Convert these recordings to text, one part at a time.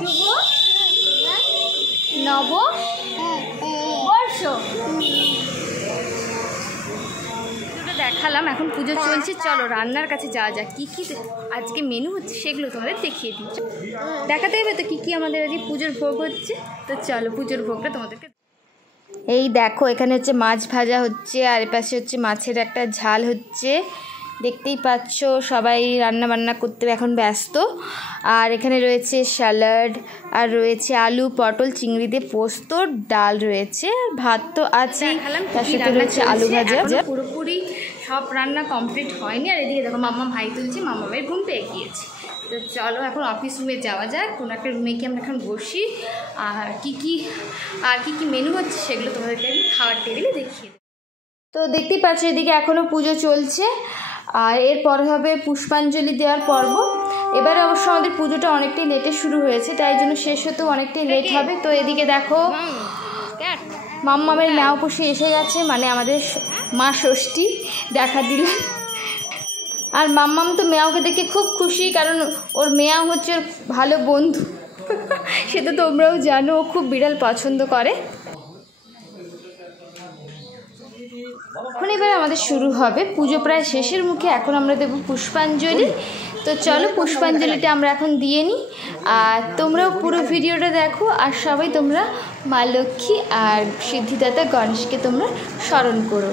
শুভ নববর্ষ। দেখালাম, এখন পুজো চলছে, চলো রান্নার কাছে যাওয়া যাক। কী কী আজকে মেনু হচ্ছে সেগুলো তোমাদের দেখিয়ে দিই। দেখাতে হবে তো কী কী আমাদের আজকে পুজোর ভোগ হচ্ছে। তো চলো পুজোর ভোগটা তোমাদেরকে। এই দেখো, এখানে হচ্ছে মাছ ভাজা হচ্ছে, আর এপাশে হচ্ছে মাছের একটা ঝাল হচ্ছে। দেখতেই পাচ্ছ সবাই রান্না বান্না করতে এখন ব্যস্ত। আর এখানে রয়েছে স্যালাড, আর রয়েছে আলু পটল চিংড়ি দিয়ে পোস্ত, ডাল রয়েছে, আর ভাত তো আছে, তার সাথে রয়েছে আলু ভাজা। পুরোপুরি সব রান্না কমপ্লিট হয়নি। আর এদিকে দেখো মাম্মা ভাই তুলছে, মাম্মা ভাই ঘুম পেয়ে গিয়েছে। তো চলো এখন অফিস রুমে যাওয়া যাক, কোনো একটা রুমে গিয়ে আমরা এখন বসি। আর কি কি মেনু হচ্ছে সেগুলো তোমাদেরকে একটু খাওয়ার টেবিলে দেখিয়ে দেবো। তো দেখতেই পাচ্ছ এদিকে এখনও পুজো চলছে, আর এরপরে হবে পুষ্পাঞ্জলি দেওয়ার পর্ব। এবারে অবশ্য আমাদের পুজোটা অনেকটাই লেটে শুরু হয়েছে, তাই জন্য শেষ হতেও অনেকটাই লেট হবে। তো এদিকে দেখো মাম্মামের ম্যাও পুষি এসে গেছে, মানে আমাদের মা ষষ্ঠী দেখা দিলেন। আর মাম্মাম তো মেয়াওকে দেখে খুব খুশি, কারণ ওর মেয়াও হচ্ছে ওর ভালো বন্ধু। সে তো তোমরাও জানো, ও খুব বিড়াল পছন্দ করে। এখন এবার আমাদের শুরু হবে পুজো প্রায় শেষের মুখে, এখন আমরা দেবো পুষ্পাঞ্জলি। তো চলো পুষ্পাঞ্জলিটা আমরা এখন দিয়ে নিই, আর তোমরাও পুরো ভিডিওটা দেখো। আর সবাই তোমরা মা লক্ষ্মী আর সিদ্ধিদাতা গণেশকে তোমরা স্মরণ করো।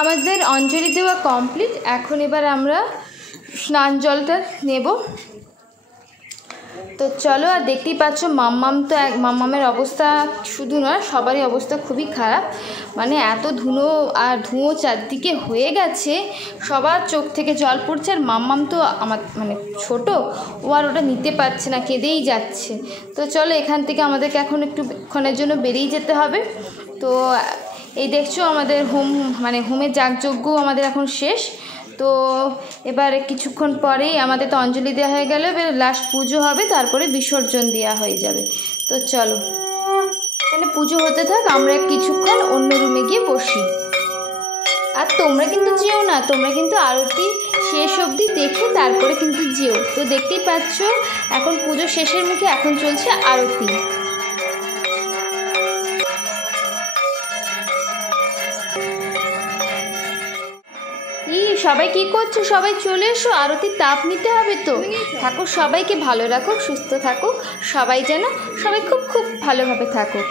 আমাদের অঞ্জলি দেওয়া কমপ্লিট, এখন এবার আমরা স্নান জলটা নেব। তো চলো, আর দেখতেই পাচ্ছ মাম্মামের অবস্থা শুধু নয়, সবারই অবস্থা খুবই খারাপ। মানে এত ধুঁয়ো চারদিকে হয়ে গেছে, সবার চোখ থেকে জল পড়ছে। আর মাম্মাম তো আমার মানে ছোট, ও আর ওটা নিতে পারছে না, কেঁদেই যাচ্ছে। তো চলো এখান থেকে আমাদেরকে এখন একটুক্ষণের জন্য বেরিয়ে যেতে হবে। তো এই দেখছো আমাদের হোমের যাগযজ্ঞ আমাদের এখন শেষ। তো এবারে কিছুক্ষণ পরেই আমাদের তো অঞ্জলি দেওয়া হয়ে গেল, এবার লাস্ট পুজো হবে, তারপরে বিসর্জন দেওয়া হয়ে যাবে। তো চলো এখানে পুজো হতে থাক, আমরা কিছুক্ষণ অন্য রুমে গিয়ে বসি। আর তোমরা কিন্তু যেও না, তোমরা কিন্তু আরতি শেষ অবধি দেখে তারপরে কিন্তু যেও। তো দেখতেই পাচ্ছ এখন পুজো শেষের মুখে, এখন চলছে আরতি। সবাই কি করছো? সবাই চলে এসো, আরতির তাপ নিতে হবে। তো থাকো, সবাইকে ভালো রাখো, সুস্থ থাকো, সবাই যেন সবাই খুব খুব ভালোভাবে থাকুক।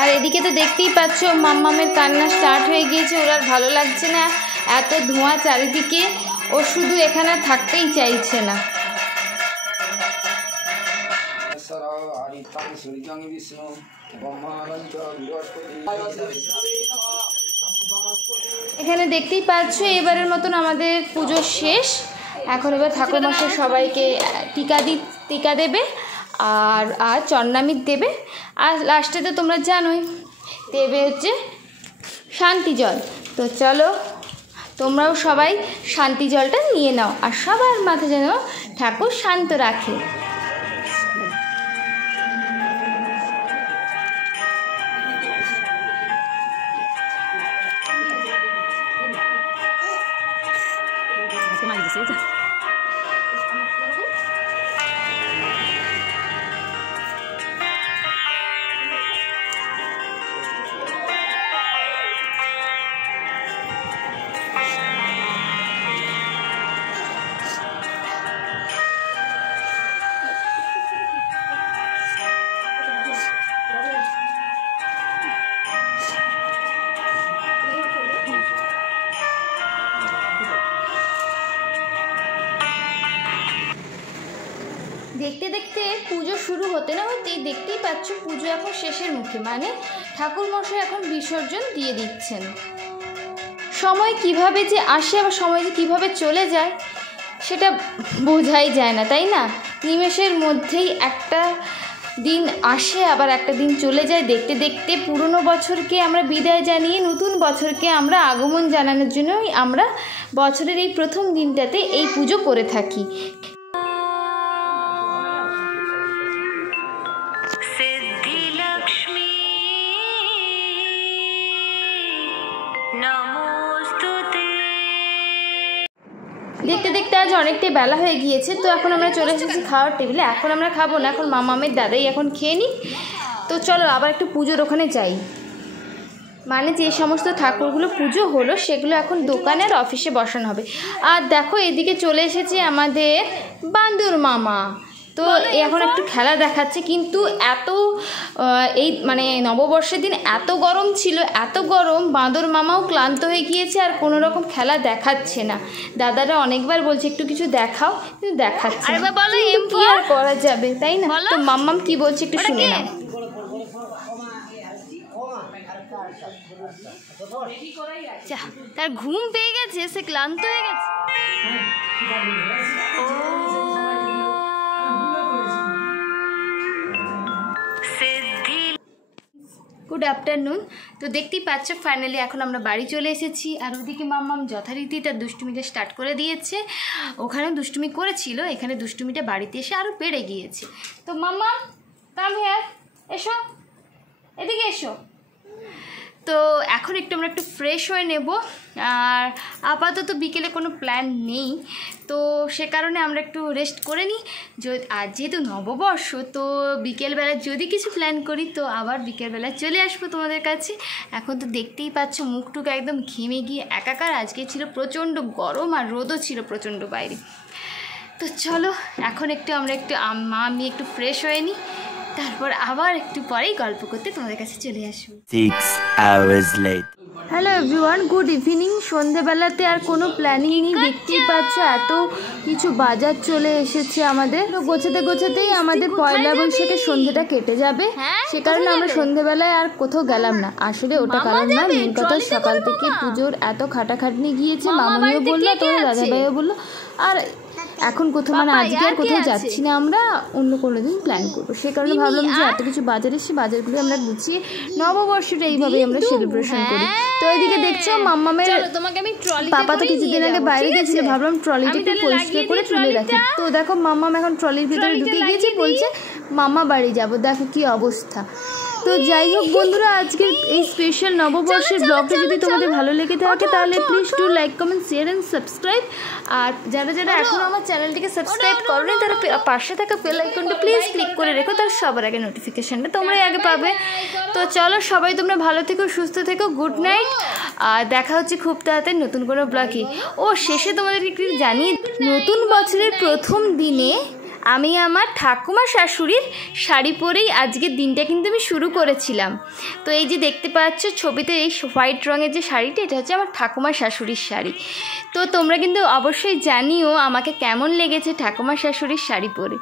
আর এদিকে তো দেখতেই পাচ্ছ মাম্মামের কান্না স্টার্ট হয়ে গিয়েছে, ওর আর ভালো লাগছে না, এত ধোঁয়া চারিদিকে, ও শুধু এখানে থাকতেই চাইছে না। এখানে দেখতেই পাচ্ছ এবারের মতন আমাদের পুজো শেষ। এখন এবার ঠাকুরমশাই সবাইকে টিকা দেবে আর চন্নামিত দেবে, আর লাস্টে তো তোমরা জানোই দেবে হচ্ছে শান্তি জল। তো চলো তোমরাও সবাই শান্তি জলটা নিয়ে নাও, আর সবার মাথা যেন ঠাকুর শান্ত রাখে। দেখতে দেখতে পুজো শুরু হতে না হতেই দেখতেই পাচ্ছ পুজো এখন শেষের মুখে, মানে ঠাকুরমশাই এখন বিসর্জন দিয়ে দিচ্ছেন। সময় কিভাবে যে আসে আবার সময় যে কীভাবে চলে যায় সেটা বোঝাই যায় না, তাই না? নিমেষের মধ্যেই একটা দিন আসে আবার একটা দিন চলে যায়। দেখতে দেখতে পুরনো বছরকে আমরা বিদায় জানিয়ে নতুন বছরকে আমরা আগমন জানানোর জন্যই আমরা বছরের এই প্রথম দিনটাতে এই পুজো করে থাকি। দেখতে দেখতে আজ অনেকটাই বেলা হয়ে গিয়েছে, তো এখন আমরা চলে এসেছি খাওয়ার টেবিলে। এখন আমরা খাবো না, এখন মামামের দাদাই এখন খেয়ে নিই। তো চলো আবার একটু পুজোর ওখানে যাই, মানে যে সমস্ত ঠাকুরগুলো পুজো হলো সেগুলো এখন দোকানে আর অফিসে বসানো হবে। আর দেখো এদিকে চলে এসেছে আমাদের বান্দর মামা, তো এখন একটু খেলা দেখাচ্ছে। কিন্তু এত এই মানে নববর্ষের দিন এত গরম ছিল, এত গরম, বাঁদর মামাও ক্লান্ত হয়ে গিয়েছে আর কোনো রকম খেলা দেখাচ্ছে না। দাদারা অনেকবার বলছে একটু কিছু দেখাও, কিন্তু দেখাচ্ছে না। কি আর করা যাবে, তাই না? তো মাম্মাম কি বলছে একটু শুনে নাও। তার ঘুম পেয়ে গেছে, সে ক্লান্ত হয়ে গেছে। Good afternoon. তো দেখতেই পাচ্ছ ফাইনালি এখন আমরা বাড়ি চলে এসেছি। আর ওদিকে মাম্মাম যথারীতি তার দুষ্টুমিটা স্টার্ট করে দিয়েছে। ওখানেও দুষ্টুমি করেছিল, এখানে দুষ্টুমিটা বাড়িতে এসে আরও বেড়ে গিয়েছে। তো মাম্মাম কাম হিয়ার, এসো এদিকে এসো। তো এখন আমরা একটু ফ্রেশ হয়ে নেব। আর আপাতত বিকেলে কোনো প্ল্যান নেই, তো সে কারণে আমরা একটু রেস্ট করে নিই। আর যেহেতু নববর্ষ, তো বিকেলবেলা যদি কিছু প্ল্যান করি তো আবার বিকেলবেলা চলে আসবো তোমাদের কাছে। এখন তো দেখতেই পাচ্ছ মুখটুক একদম ঘেমে গিয়ে একাকার। আজকে ছিল প্রচণ্ড গরম আর রোদও ছিল প্রচণ্ড বাইরে। তো চলো এখন আমি একটু ফ্রেশ হয়ে নিই, তারপর আবার একটু পরেই গল্প করতে তোমাদের কাছে চলে আসবো। 6 hours later. Hello everyone, good evening. সন্ধেবেলাতে আর কোনো প্ল্যানিং নেই, দেখতেই পাচ্ছ এত কিছু বাজার চলে এসেছে আমাদের। তো গোছাতেই আমাদের পয়লা বৈশাখের সন্ধেটা কেটে যাবে, সে কারণে আমরা সন্ধেবেলায় আর কোথাও গেলাম না। আসলে ওটা কারণ না, মেন কথা সকাল থেকে পুজোর এত খাটাখাটনি গিয়েছে, মামনিও বললো, তোমার দাদাভাইও বললো। আর এখন কোথাও মানে আজকে আর কোথাও যাচ্ছি না, আমরা অন্য কোনো দিন প্ল্যান করবো। সে কারণে ভাবলাম যে এত কিছু বাজার এসে বাজারগুলো আমরা গুছিয়ে নববর্ষটা এইভাবেই আমরা সেলিব্রেশন করি। তো এইদিকে দেখছো মাম্মামের পাপা তো কিছুদিন আগে বাইরে গেছিল, ভাবলাম ট্রলিটা একটু পরিষ্কার করে তুলে রাখি। তো দেখো মাম্মাম এখন ট্রলির ভিতরে ঢুকে গিয়েছে, বলছে মামা বাড়ি যাবো। দেখো কি অবস্থা। তো যাই হোক বন্ধুরা, আজকের এই স্পেশাল নববর্ষের ব্লগটা যদি তোমাদের ভালো লেগে থাকে তাহলে please do like, comment, share and subscribe. আর যারা এখনও আমার চ্যানেলটিকে সাবস্ক্রাইব করোনি তারা পাশে থাকা বেল আইকনটা প্লিজ ক্লিক করে রেখো, তার সবার আগে নোটিফিকেশানটা তোমরাই আগে পাবে। তো চলো সবাই তোমরা ভালো থেকো, সুস্থ থেকো, গুড নাইট। আর দেখা হচ্ছে খুব তাড়াতাড়ি নতুন কোনো ব্লগে। ও শেষে তোমাদেরকে একটু জানিয়ে, নতুন বছরের প্রথম দিনে আমি আমার ঠাকুমা শাশুড়ির শাড়ি পরেই আজকের দিনটা কিন্তু আমি শুরু করেছিলাম। তো এই যে দেখতে পাচ্ছ ছবিতে এই হোয়াইট রঙের যে শাড়িটা, এটা হচ্ছে আমার ঠাকুমা শাশুড়ির শাড়ি। তো তোমরা কিন্তু অবশ্যই জানিও আমাকে কেমন লেগেছে ঠাকুমা শাশুড়ির শাড়ি পরে।